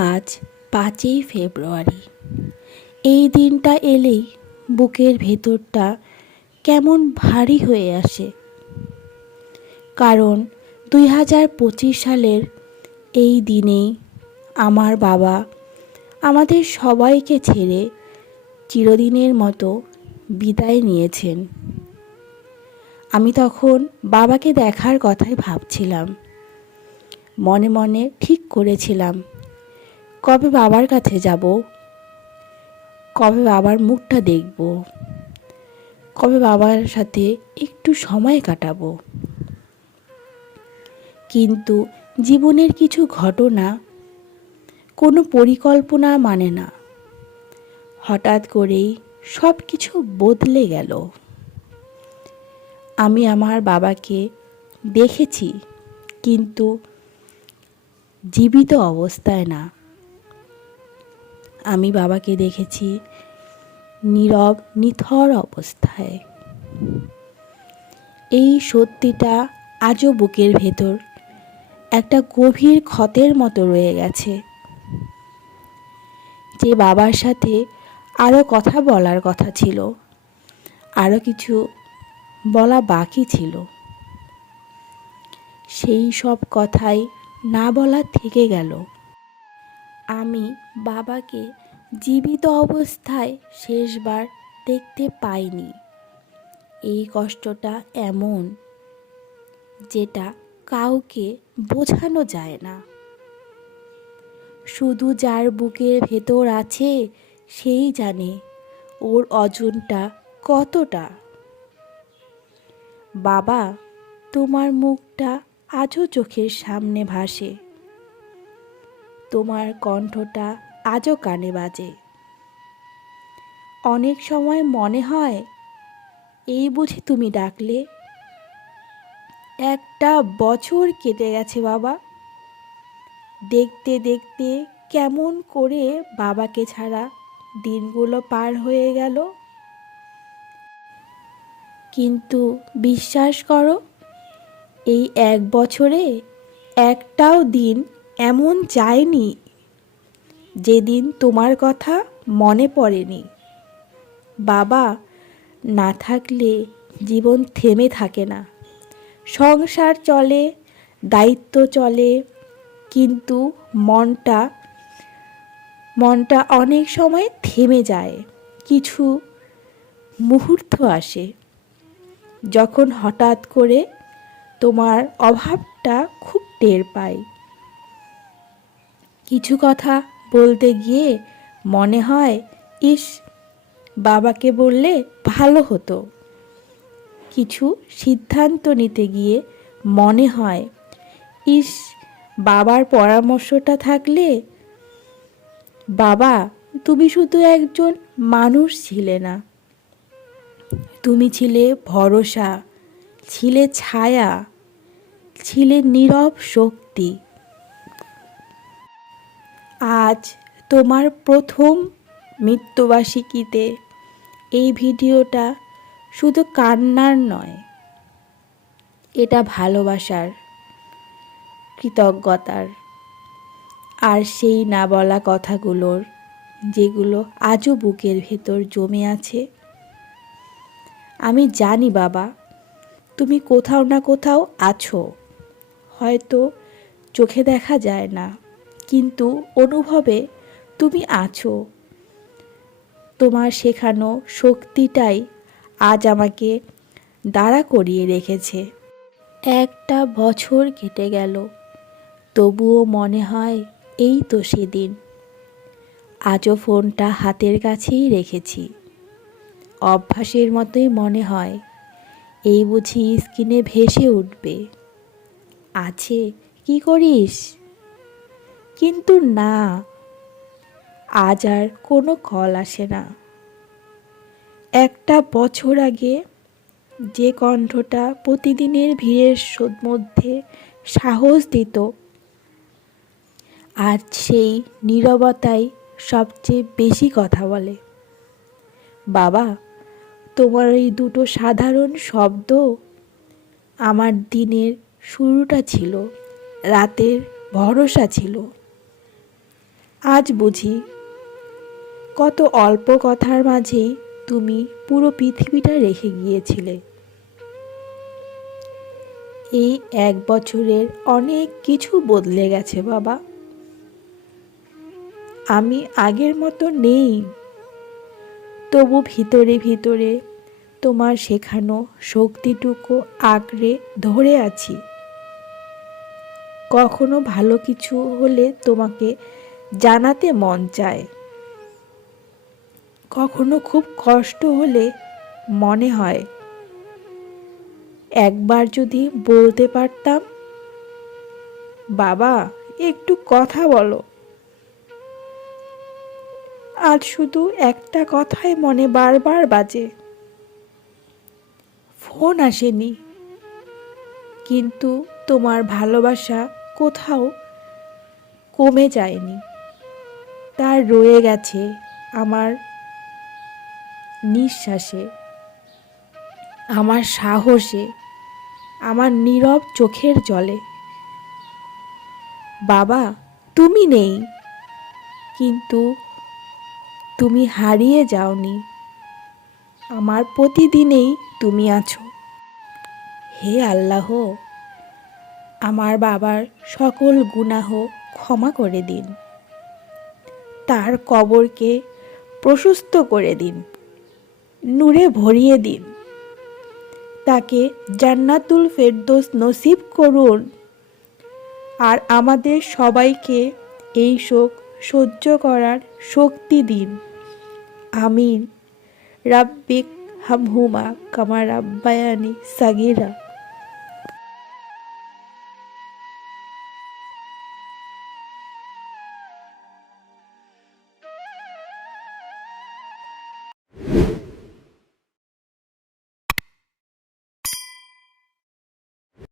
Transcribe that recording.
আজ ৫ই ফেব্রুয়ারি। এই দিনটা এলেই বুকের ভেতরটা কেমন ভারী হয়ে আসে। কারণ ২০২৫ সালের এই দিনেই আমার বাবা আমাদের সবাইকে ছেড়ে চিরদিনের মতো বিদায় নিয়েছেন। আমি তখন বাবাকে দেখার কথাই ভাবছিলাম। মনে মনে ঠিক করেছিলাম কবে বাবার কাছে যাব, কবে বাবার মুখটা দেখব, কবে বাবার সাথে একটু সময় কাটাবো। কিন্তু জীবনের কিছু ঘটনা কোনো পরিকল্পনা মানে না, হঠাৎ করেই সব কিছু বদলে গেল। আমি আমার বাবাকে দেখেছি, কিন্তু জীবিত অবস্থায় না। আমি বাবাকে দেখেছি নীরব নিথর অবস্থায়। এই সত্যিটা আজও বুকের ভেতর একটা গভীর ক্ষতের মতো রয়ে গেছে। যে বাবার সাথে আরও কথা বলার কথা ছিল, আরও কিছু বলা বাকি ছিল, সেই সব কথাই না বলা থেকে গেল। আমি বাবাকে জীবিত অবস্থায় শেষবার দেখতে পাইনি। এই কষ্টটা এমন, যেটা কাউকে বোঝানো যায় না। শুধু যার বুকের ভেতর আছে সেই জানে ওর ওজনটা কতটা। বাবা, তোমার মুখটা আজও চোখের সামনে ভাসে, তোমার কণ্ঠটা আজও কানে বাজে। অনেক সময় মনে হয়, এই বুঝি তুমি ডাকলে। একটা বছর কেটে গেছে বাবা। দেখতে দেখতে কেমন করে বাবাকে ছাড়া দিনগুলো পার হয়ে গেল। কিন্তু বিশ্বাস করো, এই ১ বছরে একটাও দিন এমন যায়নি যেদিন তোমার কথা মনে পড়েনি। বাবা না থাকলে জীবন থেমে থাকে না। সংসার চলে, দায়িত্ব চলে, কিন্তু মনটা অনেক সময় থেমে যায়। কিছু মুহূর্ত আসে যখন হঠাৎ করে তোমার অভাবটা খুব টের পাই। কিছু কথা বলতে গিয়ে মনে হয়, ইস, বাবাকে বললে ভালো হতো। কিছু সিদ্ধান্ত নিতে গিয়ে মনে হয়, ইস, বাবার পরামর্শটা থাকলে। বাবা, তুমি শুধু একজন মানুষ ছিলে না, তুমি ছিলে ভরসা, ছিলে ছায়া, ছিলে নীরব শক্তি। আজ তোমার প্রথম মৃত্যুবার্ষিকীতে এই ভিডিওটা শুধু কান্নার নয়, এটা ভালোবাসার, কৃতজ্ঞতার, আর সেই না বলা কথাগুলোর, যেগুলো আজও বুকের ভেতর জমে আছে। আমি জানি বাবা, তুমি কোথাও না কোথাও আছো। হয়তো চোখে দেখা যায় না, কিন্তু অনুভবে তুমি আছো। তোমার শেখানো শক্তিটাই আজ আমাকে দাঁড়া করিয়ে রেখেছে। একটা বছর কেটে গেল, তবুও মনে হয় এই তো সেদিন। আজও ফোনটা হাতের কাছেই রেখেছি। অভ্যাসের মতোই মনে হয়, এই বুঝি স্ক্রিনে ভেসে উঠবে, আছে, কি করিস? কিন্তু না, আজ আর কোনো কল আসে না। একটা বছর আগে যে কণ্ঠটা প্রতিদিনের ভিড়ের মধ্যে সাহস দিত, আজ সেই নীরবতাই সবচেয়ে বেশি কথা বলে। বাবা, তোমার এই দুটো সাধারণ শব্দ আমার দিনের শুরুটা ছিল, রাতের ভরসা ছিল। আজ বুঝি কত অল্প কথার মাঝেই তুমি পুরো পৃথিবীটা রেখে গিয়েছিলে। এই 1 বছরের অনেক কিছু বদলে গেছে বাবা। আমি আগের মতো নেই, তবু ভিতরে ভিতরে তোমার শেখানো শক্তিটুকু আঁকড়ে ধরে আছি। কখনো ভালো কিছু হলে তোমাকে জানাতে মন চায়, কখনো খুব কষ্ট হলে মনে হয় একবার যদি বলতে পারতাম, বাবা একটু কথা বলো। আজ শুধু একটা কথাই মনে বারবার বাজে। ফোন আসেনি, কিন্তু তোমার ভালোবাসা কোথাও কমে যায়নি। তার রয়ে গেছে আমার নিঃশ্বাসে, আমার সাহসে, আমার নীরব চোখের জলে। বাবা তুমি নেই, কিন্তু তুমি হারিয়ে যাওনি। আমার প্রতিদিনেই তুমি আছো। হে আল্লাহ, আমার বাবার সকল গুনাহ ক্ষমা করে দিন। তার কবরকে প্রশস্ত করে দিন, নূরে ভরিয়ে দিন। তাকে জান্নাতুল ফেরদৌস নসিব করুন। আর আমাদের সবাইকে এই শোক সহ্য করার শক্তি দিন। আমিন। রাব্বিক হামহুমা কামা রাব্বায়ানি সাগীরা।